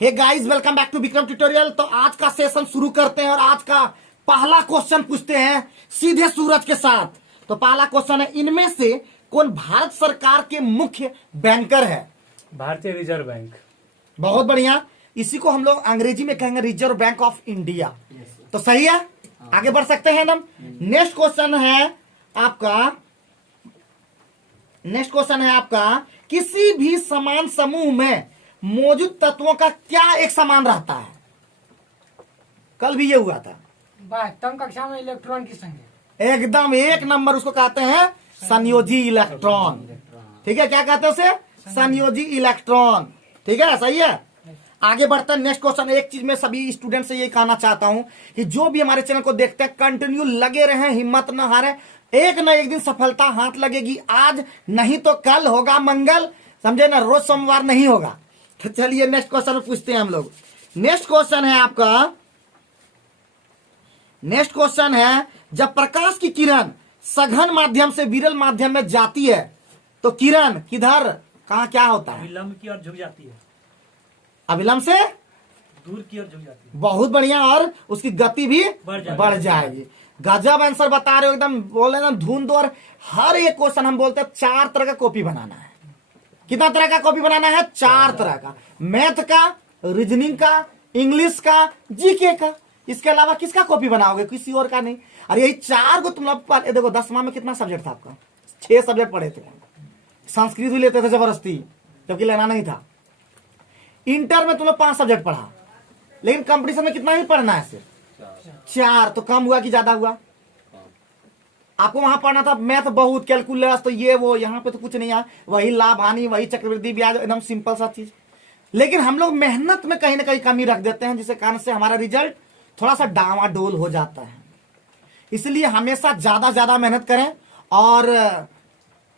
Hey guys, welcome back to Vikram tutorial. तो आज का सेशन शुरू करते हैं और आज का पहला क्वेश्चन पूछते हैं सीधे सूरज के साथ। तो पहला क्वेश्चन है, इनमें से कौन भारत सरकार के मुख्य बैंकर है? भारतीय रिजर्व बैंक। बहुत बढ़िया, इसी को हम लोग अंग्रेजी में कहेंगे रिजर्व बैंक ऑफ इंडिया। तो सही है, आगे बढ़ सकते हैं हम। नेक्स्ट क्वेश्चन है आपका, किसी भी समान समूह में मौजूद तत्वों का क्या एक समान रहता है? कल भी ये हुआ था। तम कक्षा में इलेक्ट्रॉन की संख्या एकदम एक नंबर, उसको कहते हैं संयोजी इलेक्ट्रॉन। ठीक है, क्या कहते हैं उसे? संयोजी इलेक्ट्रॉन। ठीक है, सही है। आगे बढ़ते हैं। नेक्स्ट क्वेश्चन, एक चीज मैं सभी स्टूडेंट से ये कहना चाहता हूं कि जो भी हमारे चैनल को देखते हैं, कंटिन्यू लगे रहें, हिम्मत न हारें। एक न एक दिन सफलता हाथ लगेगी। आज नहीं तो कल होगा मंगल, समझे ना? रोज सोमवार नहीं होगा। तो चलिए नेक्स्ट क्वेश्चन पूछते हैं हम लोग। नेक्स्ट क्वेश्चन है, जब प्रकाश की किरण सघन माध्यम से विरल माध्यम में जाती है तो किरण किधर कहां क्या होता है? विलंब की ओर झुक जाती है, अविलंब से दूर की ओर झुक जाती है। बहुत बढ़िया, और उसकी गति भी बढ़ जाएगी। गजब आंसर बता रहे हो, एकदम बोले ना धुंध। और हर एक क्वेश्चन हम बोलते हैं 4 तरह का कॉपी बनाना है। कितना तरह का कॉपी बनाना है? 4 तरह का। मैथ का, रीजनिंग का, इंग्लिश का, जीके का। इसके अलावा किसका कॉपी बनाओगे? किसी और का नहीं। और यही 4 को तुम लोग देखो, 10वां में कितना सब्जेक्ट था आपका? 6 सब्जेक्ट पढ़े थे। संस्कृत भी लेते थे जबरदस्ती, जबकि लेना नहीं था। इंटर में तुम लोग 5 सब्जेक्ट पढ़ा, लेकिन कंपटीशन में कितना ही पढ़ना है? सिर्फ 4। तो कम हुआ कि ज्यादा हुआ? आपको वहां पढ़ना था मैथ बहुत, कैलकुलस, तो ये वो। यहाँ पे तो कुछ नहीं है, वही लाभ हानि, वही चक्रवृद्धि ब्याज, एकदम सिंपल सा चीज। लेकिन हम लोग मेहनत में कहीं ना कहीं कमी रख देते हैं, जिसके कारण से हमारा रिजल्ट थोड़ा सा डामाडोल हो जाता है। इसलिए हमेशा ज्यादा मेहनत करें, और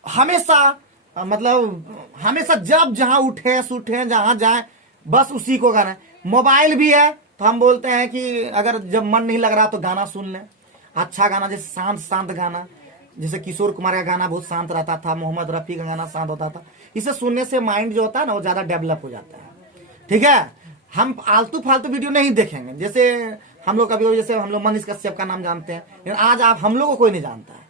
हमेशा हमेशा जब जहां उठे सूठे जहां जाए बस उसी को करें। मोबाइल भी है तो हम बोलते हैं कि अगर जब मन नहीं लग रहा तो गाना सुन लें। अच्छा गाना, जैसे शांत गाना, जैसे किशोर कुमार का गाना बहुत शांत रहता था, मोहम्मद रफी का गाना शांत होता था। इसे सुनने से माइंड जो होता है ना, वो ज्यादा डेवलप हो जाता है। ठीक है, हम आलतू फालतू वीडियो नहीं देखेंगे। जैसे हम लोग कभी, जैसे हम लोग मनीष कश्यप का नाम जानते हैं, लेकिन आज आप हम लोग को कोई नहीं जानता है,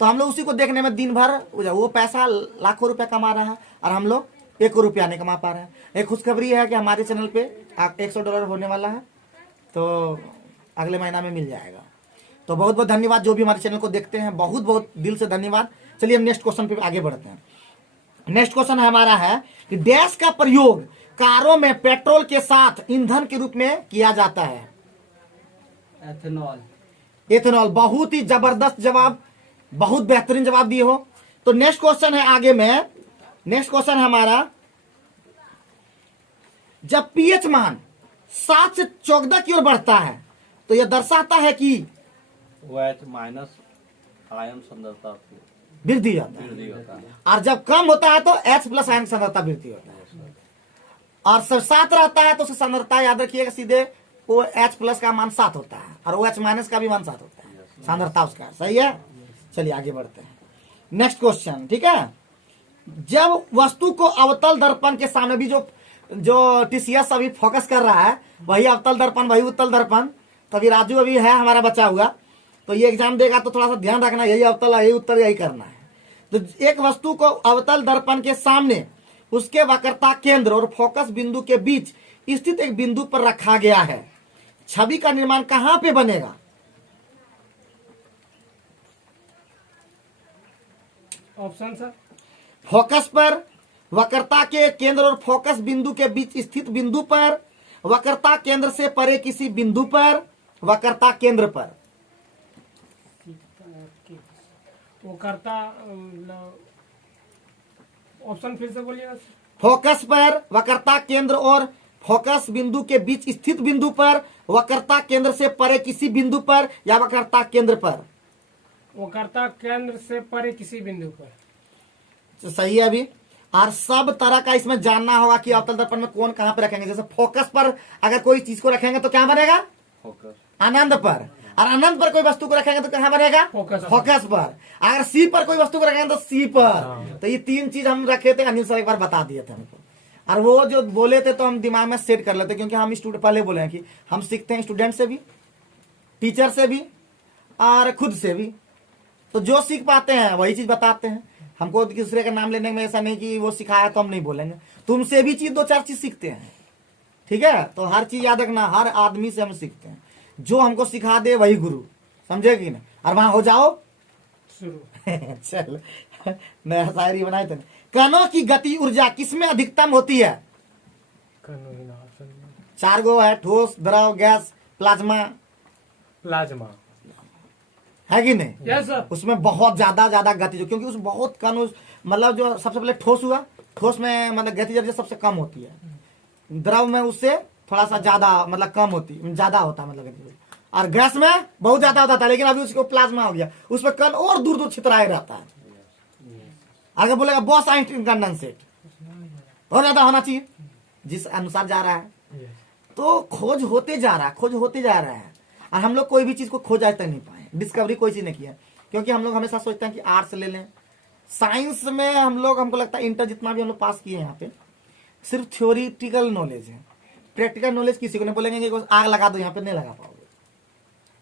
तो हम लोग उसी को देखने में दिन भर, वो पैसा लाखों रुपया कमा रहा है और हम लोग 1 रुपया नहीं कमा पा रहे हैं। एक खुशखबरी है कि हमारे चैनल पे $100 होने वाला है, तो अगले महीना में मिल जाएगा। तो बहुत बहुत धन्यवाद जो भी हमारे चैनल को देखते हैं, बहुत बहुत दिल से धन्यवाद। चलिए हम नेक्स्ट क्वेश्चन पे आगे बढ़ते हैं। नेक्स्ट क्वेश्चन हमारा है कि डैश का प्रयोग कारों में पेट्रोल के साथ ईंधन के रूप में किया जाता है? एथेनॉल। बहुत ही जबरदस्त जवाब, बहुत बेहतरीन जवाब दिए हो। तो नेक्स्ट क्वेश्चन है आगे में। नेक्स्ट क्वेश्चन है हमारा, जब पीएच मान 7 से 14 की ओर बढ़ता है तो यह दर्शाता है कि OH माइनस आयन सांद्रता वृद्धि होता है, और जब कम होता है तो H प्लस आयन सांद्रता वृद्धि होता है। और 7 रहता है तो सांद्रता याद रखिएगा, सीधे OH प्लस का मान 7 होता है और OH माइनस का भी मान 7 होता है, सांद्रता उसका। सही है, चलिए आगे बढ़ते हैं। नेक्स्ट क्वेश्चन, ठीक है। जब वस्तु को अवतल दर्पण के सामने भी, जो TCS अभी फोकस कर रहा है, वही अवतल दर्पण, वही उत्तल दर्पण। तभी राजू अभी है हमारा बचा हुआ, तो ये एग्जाम देगा तो थोड़ा सा ध्यान रखना, यही अवतल यही उत्तल यही करना है। तो एक वस्तु को अवतल दर्पण के सामने उसके वक्रता केंद्र और फोकस बिंदु के बीच स्थित एक बिंदु पर रखा गया है। छवि का निर्माण कहां पे बनेगा? Option sir. फोकस पर, वक्रता के केंद्र और फोकस बिंदु के बीच स्थित बिंदु पर, वक्रता केंद्र से परे किसी बिंदु पर, वक्रता केंद्र पर। वो करता, ऑप्शन फिर से बोलिएगा। फोकस पर, वक्रता केंद्र और फोकस बिंदु के बीच स्थित बिंदु पर, वक्रता केंद्र से परे किसी बिंदु पर, या वक्रता केंद्र पर। वो करता केंद्र से परे किसी बिंदु पर। तो सही है अभी। और सब तरह का इसमें जानना होगा कि अवतल दर्पण में कौन कहां पर रखेंगे। जैसे फोकस पर अगर कोई चीज को रखेंगे तो क्या बनेगा? फोकस। आनंद पर। और अनंत पर कोई वस्तु को रखेंगे तो कहां बनेगा? फोकस पर। अगर सी पर कोई वस्तु को रखेंगे तो सी पर। तो ये 3 चीज हम रखे थे, अनिल सर एक बार बता दिए थे हमको। और वो जो बोले थे तो हम दिमाग में सेट कर लेते, क्योंकि हम स्टूडेंट पहले बोले हैं कि हम सीखते हैं स्टूडेंट से भी, टीचर से भी और खुद से भी। तो जो सीख पाते हैं वही चीज बताते हैं। हमको दूसरे का नाम लेने में ऐसा नहीं कि वो सिखाया तो हम नहीं बोलेंगे, तुमसे भी चीज 2-4 चीज सीखते हैं। ठीक है, तो हर चीज याद रखना, हर आदमी से हम सीखते हैं, जो हमको सिखा दे वही गुरु, समझे कि ना। और वहां हो जाओ शुरू। चल नया शायरी बनाए थे। कणों की गति ऊर्जा किसमें अधिकतम होती है? 4 गो है, ठोस, द्रव, गैस, प्लाज्मा, प्लाज्मा। है कि नहीं? Yes sir. उसमें बहुत ज्यादा गति, जो क्योंकि उस बहुत कण मतलब जो सबसे पहले ठोस हुआ, ठोस में मतलब गति जब सबसे कम होती है, द्रव में उससे थोड़ा सा ज्यादा मतलब कम होती, ज्यादा होता है मतलब गति, और गैस में बहुत ज्यादा होता था, लेकिन अभी उसको प्लाज्मा हो गया, उसमें कण और दूर दूर छितराए रहता है। आगे बोलेगा बॉस आइंस्टीन कंडेंसेट और ज्यादा होना चाहिए जिस अनुसार जा रहा है। तो खोज होते जा रहा है, खोज होते जा रहा है, और हम लोग कोई भी चीज को खोज आज तक नहीं पाए, डिस्कवरी कोई चीज नहीं किया, क्योंकि हम लोग हमेशा सोचते हैं कि आर्ट्स ले लें। साइंस में हम लोग, हमको लगता है इंटर जितना भी हम लोग पास किए हैं यहाँ पे, सिर्फ थ्योरिटिकल नॉलेज है, प्रैक्टिकल नॉलेज किसी को नहीं। बोलेंगे कि आग लगा दो, यहाँ पे नहीं लगा पाओगे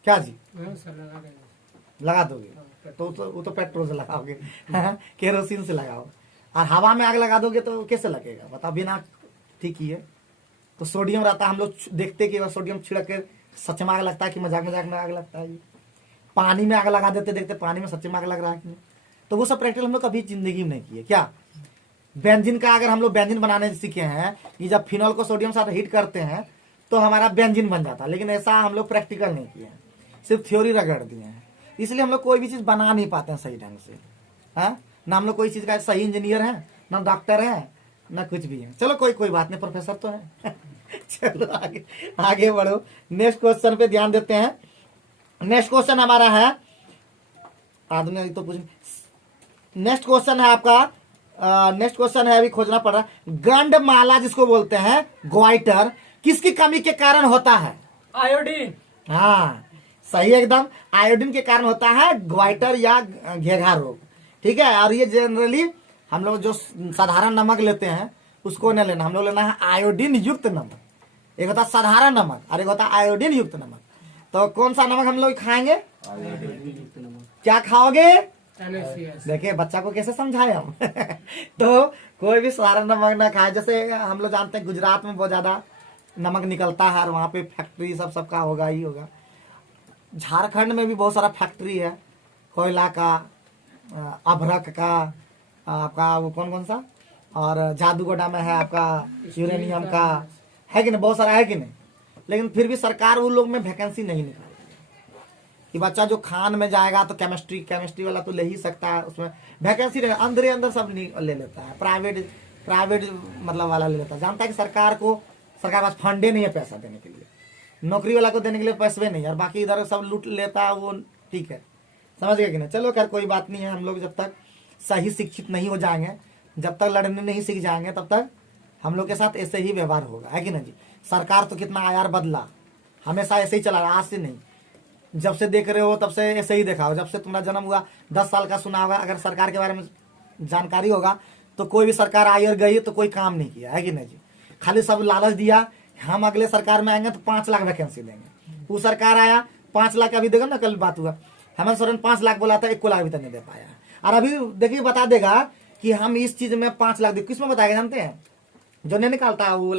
क्या जी? हाँ सर, लगा देंगे। लगा दोगे तो वो तो पेट्रोल से लगाओगे केरोसिन से लगाओ, और हवा में आग लगा दोगे तो कैसे लगेगा बता, बिना ठीक ही है। तो सोडियम रहता है, हम लोग देखते कि सोडियम छिड़क के सच में आग लगता है कि मजाक मजाक में आग लगता है। पानी में आग लगा देते, देखते पानी में सच में आग लग रहा है कि नहीं। तो वो सब प्रैक्टिकल हम लोग कभी जिंदगी में नहीं किए। क्या बेंजीन का, अगर हम लोग बेंजीन बनाने सीखे हैं कि जब फिनॉल को सोडियम साथ हीट करते हैं तो हमारा बेंजीन बन जाता है, लेकिन ऐसा हम लोग प्रैक्टिकल नहीं किए हैं, सिर्फ थ्योरी रगड़ दिए हैं। इसलिए हम लोग कोई भी चीज बना नहीं पाते हैं सही ढंग से। हाँ, ना हम लोग कोई चीज का सही इंजीनियर है, ना डॉक्टर है, ना कुछ भी है। चलो कोई बात नहीं, प्रोफेसर तो है चलो आगे बढ़ो। नेक्स्ट क्वेश्चन पे ध्यान देते हैं। नेक्स्ट क्वेश्चन हमारा है, आदमी तो पूछ, नेक्स्ट क्वेश्चन है आपका, नेक्स्ट क्वेश्चन है, अभी खोजना पड़ रहा है। गंडमाला जिसको बोलते हैं, ग्वाइटर, किसकी कमी के कारण होता है? आयोडीन। हाँ सही एकदम, आयोडीन के कारण होता है ग्वाइटर या घेघा रोग। ठीक है, और ये जनरली हम लोग जो साधारण नमक लेते हैं उसको नहीं लेना, हम लोग लेना है आयोडीन युक्त नमक। एक होता है साधारण नमक और एक होता है आयोडीन युक्त नमक। तो कौन सा नमक हम लोग खाएंगे? क्या खाओगे? NaCl। देखिए बच्चा को कैसे समझाए हम तो कोई भी साधारण नमक ना खाए। जैसे हम लोग जानते हैं गुजरात में बहुत ज्यादा नमक निकलता है और वहाँ पे फैक्ट्री सबका होगा ही होगा। झारखंड में भी बहुत सारा फैक्ट्री है, कोयला का, अभ्रक का, आपका वो कौन सा, और जादूगोड़ा में है आपका यूरेनियम का, है कि नहीं, बहुत सारा है कि नहीं। लेकिन फिर भी सरकार उन लोग में वैकेंसी नहीं निकालती कि बच्चा जो खान में जाएगा तो केमिस्ट्री वाला तो ले ही सकता है, उसमें वैकेंसी नहीं, अंदर सब ले लेता है, प्राइवेट मतलब वाला ले लेता है। जानता है कि सरकार पास फंडे नहीं है पैसा देने के लिए, नौकरी वाला को देने के लिए पैसे नहीं, और बाकी इधर सब लूट लेता है वो। ठीक है, समझ गए कि नहीं। चलो खैर कोई बात नहीं है, हम लोग जब तक सही शिक्षित नहीं हो जाएंगे, जब तक लड़ने नहीं सीख जाएंगे, तब तक हम लोग के साथ ऐसे ही व्यवहार होगा, है कि नहीं जी। सरकार तो कितना आयार बदला, हमेशा ऐसे ही चला रहा, आज से नहीं, जब से देख रहे हो तब से ऐसे ही देखा हो। जब से तुम्हारा जन्म हुआ 10 साल का सुना होगा, अगर सरकार के बारे में जानकारी होगा तो कोई भी सरकार आई और गई तो कोई काम नहीं किया, है कि नहीं जी। खाली सब लालच दिया, हम अगले सरकार में आएंगे तो 5 लाख वैकेंसी देंगे। वो सरकार आया 5 लाख, अभी देखो ना कल बात हुआ, हेमंत सोरेन 5 लाख बोला था, 1 लाख भी तक नहीं दे पाया। और अभी देखिए बता देगा कि हम इस चीज में 5 लाख दे, किस में बताएगा जानते हैं? जो नहीं निकालता है वो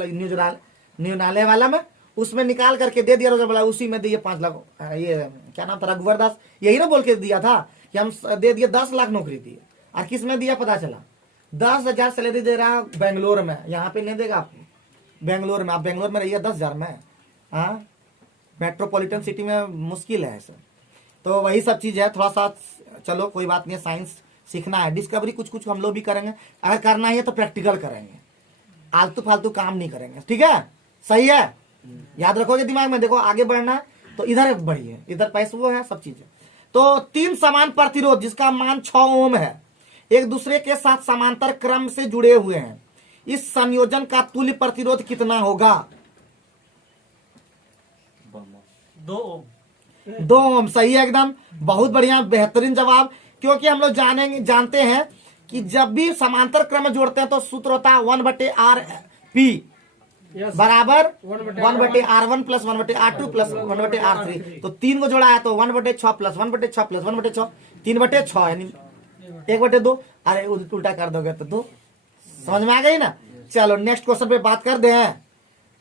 न्यूनालय वाला में, उसमें निकाल करके दे दिया, रोजा बोला उसी में दिए 5 लाख। ये क्या नाम था, रघुवर दास, यही ना बोल के दिया था कि हम दे दिए 10 लाख नौकरी दिए। और किस में दिया पता चला, 10,000 सैलरी दे रहा बेंगलोर में, यहाँ पे नहीं देगा आपको। बेंगलोर में, आप बेंगलोर में रहिए 10,000 में, हाँ मेट्रोपॉलिटन सिटी में मुश्किल है सर। तो वही सब चीज है, थोड़ा सा चलो कोई बात नहीं, साइंस सीखना है, डिस्कवरी कुछ हम लोग भी करेंगे, अगर करना ही है तो प्रैक्टिकल करेंगे, आलतू फालतू काम नहीं करेंगे। ठीक है, सही है, याद रखोगे दिमाग में। देखो आगे बढ़ना है तो इधर बढ़िए, इधर पैसे वो है, सब चीजें। तो 3 समान प्रतिरोध जिसका मान 6 ओम है, एक दूसरे के साथ समांतर क्रम से जुड़े हुए हैं, इस संयोजन का तुल्य प्रतिरोध कितना होगा? 2 ओम। 2 ओम, सही है एकदम, बहुत बढ़िया, बेहतरीन जवाब। क्योंकि हम लोग जानते हैं कि जब भी समांतर क्रम में जोड़ते हैं तो सूत्र होता है 1/r पी यस बराबर 1/R1 1/R1 plus 1/R2 plus 1/R3। तो 3 को जोड़ा है तो 1/6 प्लस 1/6 प्लस 1/6 3/6 यानी 1/2। अरे उल्टा कर दोगे तो 2। समझ में आ गई ना। चलो नेक्स्ट क्वेश्चन पे बात कर दे हैं।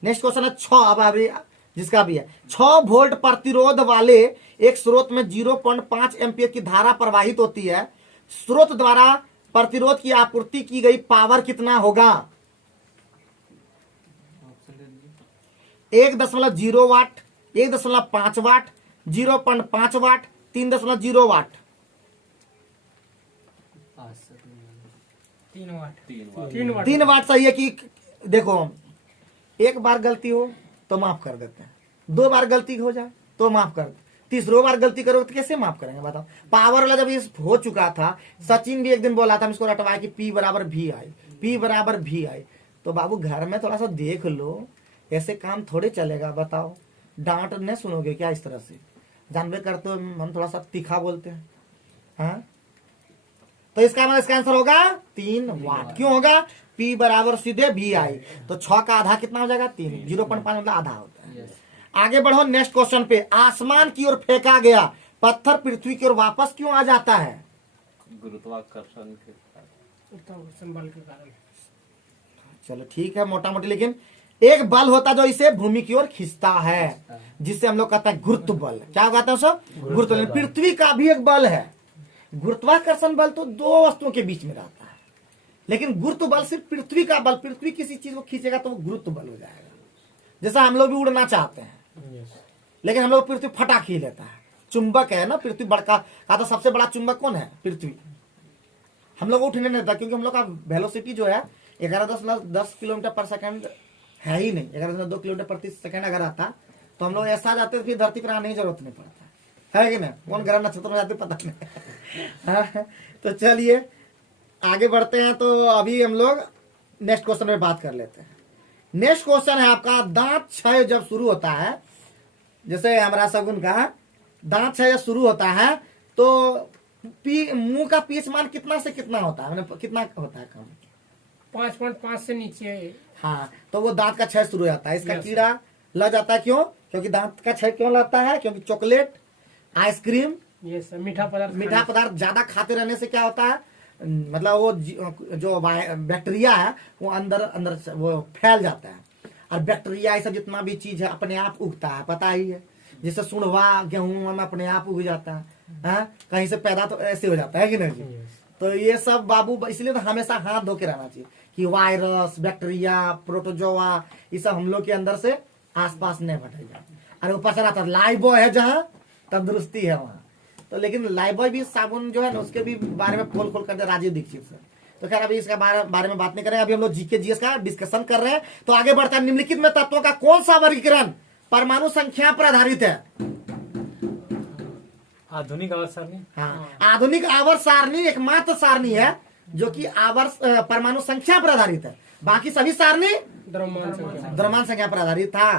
नेक्स्ट क्वेश्चन है 6। अब अभी जिसका भी है 6 वोल्ट प्रतिरोध वाले एक स्रोत में 0.5 एम्पियर की धारा प्रवाहित होती है। स्रोत द्वारा प्रतिरोध की आपूर्ति की गई पावर कितना होगा? 1.0 वाट, 1.5 वाट, 0.5 वाट, 3.0 वाट। 3 वाट 3 3 वाट सही है कि देखो, एक बार गलती हो तो माफ कर देते हैं, 2 बार गलती हो जाए तो माफ कर, तीसरो बार गलती करोगे तो कैसे माफ करेंगे बताओ। पावर वाला जब ये हो चुका था, सचिन भी एक दिन बोला था, हम इसको रटवाया कि P बराबर भी आई, P बराबर भी आई। तो बाबू घर में थोड़ा सा देख लो, ऐसे काम थोड़े चलेगा बताओ। डांट नहीं सुनोगे क्या इस तरह से? जानबे करते हो हम थोड़ा सा तीखा बोलते हैं। हाँ, तो इसका मतलब इसका आंसर होगा 3 वाट। क्यों होगा? P बराबर सीधे भी आई, तो 6 का आधा कितना हो जाएगा? 3। 0.5 मतलब आधा होता है। आगे बढ़ो नेक्स्ट क्वेश्चन पे। आसमान की ओर फेंका गया पत्थर पृथ्वी की ओर वापस क्यों आ जाता है? गुरुत्वाकर्षण के कारण। गुरुत्वाकर्षण बल के कारण। चलो ठीक है मोटा मोटी, लेकिन एक बल होता है जो इसे भूमि की ओर खींचता है, जिससे हम लोग कहते हैं गुरुत्व बल। क्या कहते हैं सब? गुरुत्व बल। पृथ्वी का भी एक बल है। गुरुत्वाकर्षण बल तो 2 वस्तुओं के बीच में रहता है, लेकिन गुरुत्व बल सिर्फ पृथ्वी का बल। पृथ्वी किसी चीज को खींचेगा तो वो गुरुत्व बल हो जाएगा। जैसा हम लोग भी उड़ना चाहते हैं, लेकिन हम लोग पृथ्वी फटा खींच लेता है। चुंबक है ना पृथ्वी, बड़का का तो सबसे बड़ा चुंबक कौन है? पृथ्वी। हम लोग उठने नहीं देता, क्योंकि हम लोग का वेलोसिटी जो है 11.10 किलोमीटर पर सेकंड है ही नहीं। 11.2 किलोमीटर प्रति सेकंड अगर आता तो हम लोग ऐसा जाते तो फिर धरती पर आने की जरूरत नहीं पड़ता है कि नहीं? कौन ग्रह नक्षत्र में जाते पता नहीं। हाँ, तो चलिए आगे बढ़ते हैं। तो अभी हम लोग नेक्स्ट क्वेश्चन में बात कर लेते हैं। नेक्स्ट क्वेश्चन है आपका, दांत क्षय जब शुरू होता है, जैसे हमारा शगुन का दांत क्षय शुरू होता है तो मुंह का पीएच मान कितना से कितना होता है? मतलब कितना होता है कम? 5.5 से नीचे। हाँ, तो वो दांत का क्षय शुरू हो जाता है। इसका Yes, कीड़ा लग जाता है। क्यों? क्योंकि दांत का क्षय क्यों लगता है? क्योंकि चॉकलेट, आइसक्रीम, ये सब मीठा पदार्थ ज्यादा खाते रहने से क्या होता है, मतलब वो जो बैक्टीरिया है वो अंदर अंदर वो फैल जाता है। और बैक्टीरिया ऐसा जितना भी चीज है अपने आप उगता है, पता ही है। जैसे सुनवा गेहूं में अपने आप उग जाता है, हाँ? कहीं से पैदा तो ऐसे हो जाता है कि नहीं? तो ये सब बाबू, इसलिए तो हमेशा हाथ धो के रहना चाहिए कि वायरस, बैक्टीरिया, प्रोटोजोआ ये सब हम लोग के अंदर से आसपास नहीं बढ़ेगा। अरे ऊपर से आता लाइबॉय है जहाँ तंदुरुस्ती है वहाँ। तो लेकिन लाइबॉय भी साबुन जो है ना, उसके भी बारे में खोल खोल कर दे राजीव दीक्षित से। तो खैर अभी इसका बारे में बात नहीं करें। अभी हम लोग जीके जीएस का डिस्कशन कर रहे हैं। तो आगे बढ़ता है। निम्नलिखित में तत्वों का कौन सा वर्गीकरण परमाणु संख्या पर आधारित है? आधुनिक आवर्त सारणी। हाँ, आधुनिक आवर्त सारणी एकमात्र सारणी है जो कि आवर्त परमाणु संख्या पर आधारित है। बाकी सभी सारणी द्रव्यमान संख्या पर आधारित था।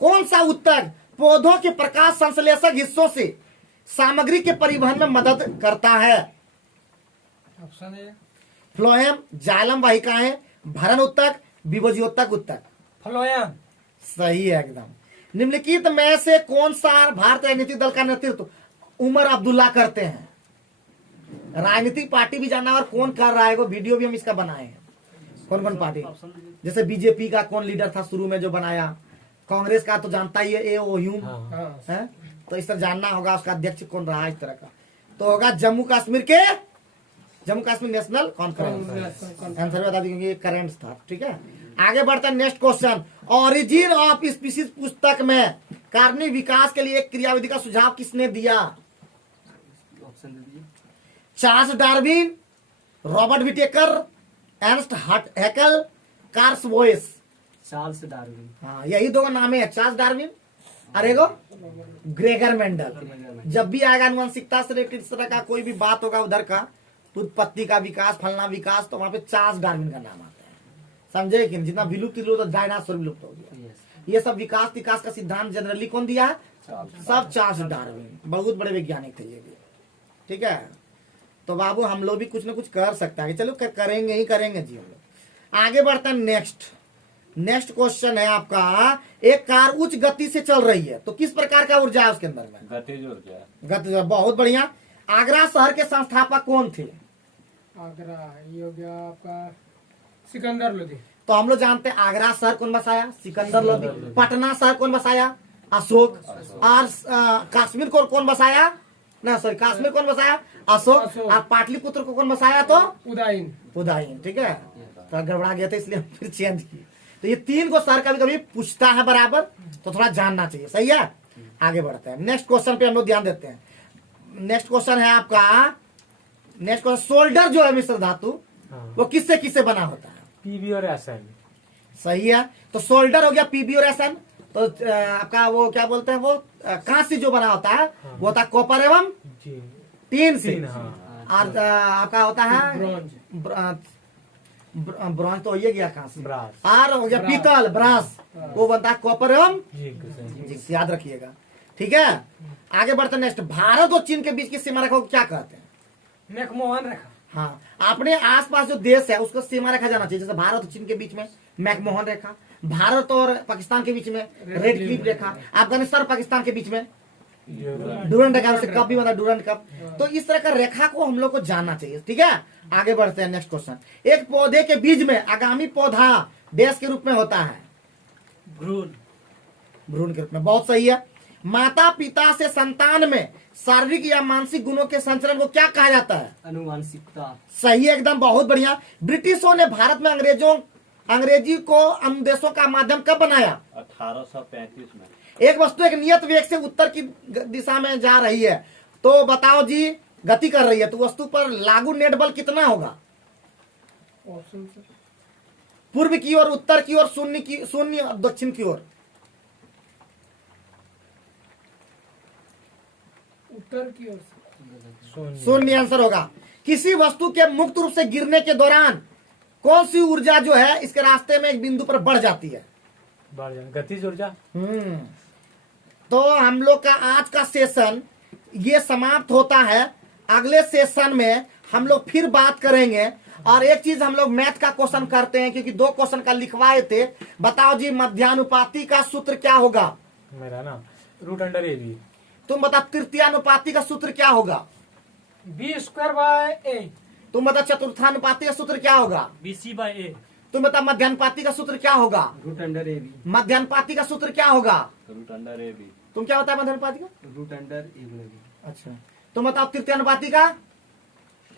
कौन सा उत्तक पौधों के प्रकाश संश्लेषक हिस्सों से सामग्री के परिवहन में मदद करता है? ऑप्शन है फ्लोएम, जाइलम वाहिकाएं, भरण उत्तक, विभोजियोत्तक उत्तक। फ्लोएम। सही है एकदम। निम्नलिखित में से कौन सा भारतीय राजनीतिक दल का नेतृत्व उमर अब्दुल्ला करते हैं? राजनीतिक पार्टी भी जानना और कौन कर रहा है, वो वीडियो भी हम इसका बनाए हैं। कौन कौन पार्टी? जैसे बीजेपी का कौन लीडर था शुरू में जो बनाया, कांग्रेस का तो जानता ही है ह्यूम है, तो इस तरह जानना होगा उसका अध्यक्ष कौन रहा इस तरह का। तो होगा Jammu Kashmir national conference. Answer बता दी क्योंकि ये करंट था। ठीक है, आगे बढ़ता है। Next question, origin of species पुस्तक में कार्बनिक विकास के लिए एक क्रियाविधि का सुझाव किसने दिया? Charles Darwin, Robert Whittaker, Ernst Haeckel, Carl Woese. Charles Darwin. हाँ, यही दो नाम है, चार्ल्स डार्विन और एगो ग्रेगर मेंडल। जब भी आएगा आनुवंशिकता से रिलेटेड इस तरह का कोई भी बात होगा उधर का, उत्पत्ति का विकास, फलना विकास, तो वहां पे चार्ल्स डार्विन का नाम आता है। समझे कि जितना विलुप्त तो डायनासोर विलुप्त हो गया। ये सब विकास का सिद्धांत जनरली कौन दिया है? सब चार्ल्स डार्विन। बहुत बड़े वैज्ञानिक थे ये भी। ठीक है, तो बाबू हम लोग भी कुछ ना कुछ कर सकता है। चलो करेंगे ही करेंगे जी हम लोग। आगे बढ़ता है नेक्स्ट। नेक्स्ट क्वेश्चन है आपका, एक कार उच्च गति से चल रही है तो किस प्रकार का ऊर्जा है उसके अंदर में? गतिज ऊर्जा। गति। बहुत बढ़िया। आगरा शहर के संस्थापक कौन थे? आगरा ये हो गया आपका सिकंदर लोधी। तो हम लोग जानते हैं आगरा शहर कौन बसाया? सिकंदर लोधी। पटना शहर कौन बसाया? अशोक। और कश्मीर को कौन बसाया? ना सॉरी, कश्मीर कौन बसाया? अशोक। और पाटलिपुत्र को कौन बसाया? तो उदयन। उदयन। ठीक है, थोड़ा गड़बड़ा गया था इसलिए हम फिर चेंज किए। तो ये तीन को सर कभी कभी पूछता है बराबर, तो थोड़ा जानना चाहिए। सही है, आगे बढ़ते हैं। नेक्स्ट क्वेश्चन पे हम लोग ध्यान देते हैं। नेक्स्ट क्वेश्चन है आपका, नेक्स्ट क्वेश्चन, सोल्डर जो है मिश्र धातु, वो किससे किससे बना होता है? पीबी और एसएन। सही है, तो सोल्डर हो गया पीबी और एसएन। तो आपका वो क्या बोलते हैं, वो कांस्य जो बना होता है वो होता है कॉपर एवं जी टीन से। तीन, हाँ। और आपका होता है ब्रॉन्ज। ब्रॉन्ज तो ये गया कांस्य। ब्रास। और हो गया पीतल, ब्रास, वो बनता है कॉपर एवं जिंक से। जिंक, याद रखिएगा। ठीक है, आगे बढ़ते हैं। नेक्स्ट, भारत और चीन के बीच की सीमा रेखा को क्या कहते हैं? मैकमोहन रेखा। हाँ, अपने आसपास जो देश है उसको सीमा रेखा जाना चाहिए। जैसे भारत और चीन के बीच में मैकमोहन रेखा, भारत और पाकिस्तान के बीच में रेड क्लिफ रेखा, अफगानिस्तान और पाकिस्तान के बीच में डूरंड रेखा, उसे कप भी बना डूरंड कप। तो इस तरह का रेखा को हम लोग को जानना चाहिए। ठीक है, आगे बढ़ते हैं। नेक्स्ट क्वेश्चन, एक पौधे के बीज में आगामी पौधा डैश के रूप में होता है? भ्रूण। भ्रूण के रूप में। बहुत सही है। माता पिता से संतान में शारीरिक या मानसिक गुणों के संचरण को क्या कहा जाता है? अनुवांशिकता। सही है, एकदम। बहुत बढ़िया। ब्रिटिशों ने भारत में अंग्रेजी को अनुदेशों का माध्यम कब बनाया? 1835 में। एक वस्तु एक नियत वेग से उत्तर की दिशा में जा रही है, तो बताओ जी, गति कर रही है, तो वस्तु पर लागू नेट बल कितना होगा? Option sir. पूर्व की ओर, उत्तर की ओर, शून्य, दक्षिण की ओर। उत्तर की ओर से। शून्य आंसर होगा। किसी वस्तु के मुक्त रूप से गिरने के दौरान कौन सी ऊर्जा जो है इसके रास्ते में एक बिंदु पर बढ़ जाती है? गतिज ऊर्जा। तो हम लोग का आज का सेशन ये समाप्त होता है। अगले सेशन में हम लोग फिर बात करेंगे। और एक चीज हम लोग मैथ का क्वेश्चन करते हैं, क्योंकि 2 क्वेश्चन का लिखवाए थे। बताओ जी, मध्यानुपाती का सूत्र क्या होगा? मेरा ना रूट अंडर ए बी। तुम बताओ, तृतीयानुपाती का सूत्र क्या होगा? B²/A। तुम बताओ, चतुर्थानुपाती का सूत्र क्या होगा? BC/A। तुम बताओ, मध्यानुपाती का सूत्र क्या होगा? Root under A B. मध्यानुपाती का सूत्र क्या होगा? Root under A B. तुम क्या होता है मध्यानुपाती का? Root under A B. अच्छा, तुम बताओ तृतीयानुपाती का?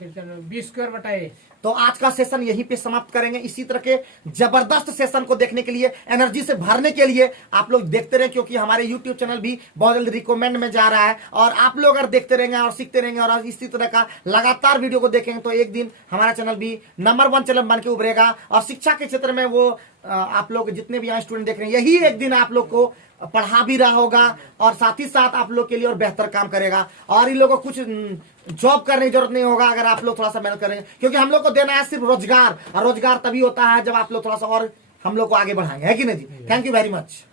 B²/A। तो आज का सेशन यहीं पे समाप्त करेंगे। इसी तरह के जबरदस्त सेशन को देखने के लिए, एनर्जी से भरने के लिए आप लोग देखते रहे, क्योंकि हमारे यूट्यूब चैनल भी बहुत जल्द रिकमेंड में जा रहा है। और आप लोग अगर देखते रहेंगे और सीखते रहेंगे और इसी तरह का लगातार वीडियो को देखेंगे, तो एक दिन हमारा चैनल भी नंबर 1 चैनल बन के उभरेगा। और शिक्षा के क्षेत्र में वो आप लोग जितने भी यहाँ स्टूडेंट देख रहे हैं, यही एक दिन आप लोग को पढ़ा भी रहा होगा और साथ ही साथ आप लोग के लिए और बेहतर काम करेगा। और इन लोगों को कुछ जॉब करने की जरूरत नहीं होगा अगर आप लोग थोड़ा सा मेहनत करेंगे, क्योंकि हम लोग को देना है सिर्फ रोजगार। और रोजगार तभी होता है जब आप लोग थोड़ा सा और हम लोग को आगे बढ़ाएंगे, है कि नहीं जी? Thank you very much.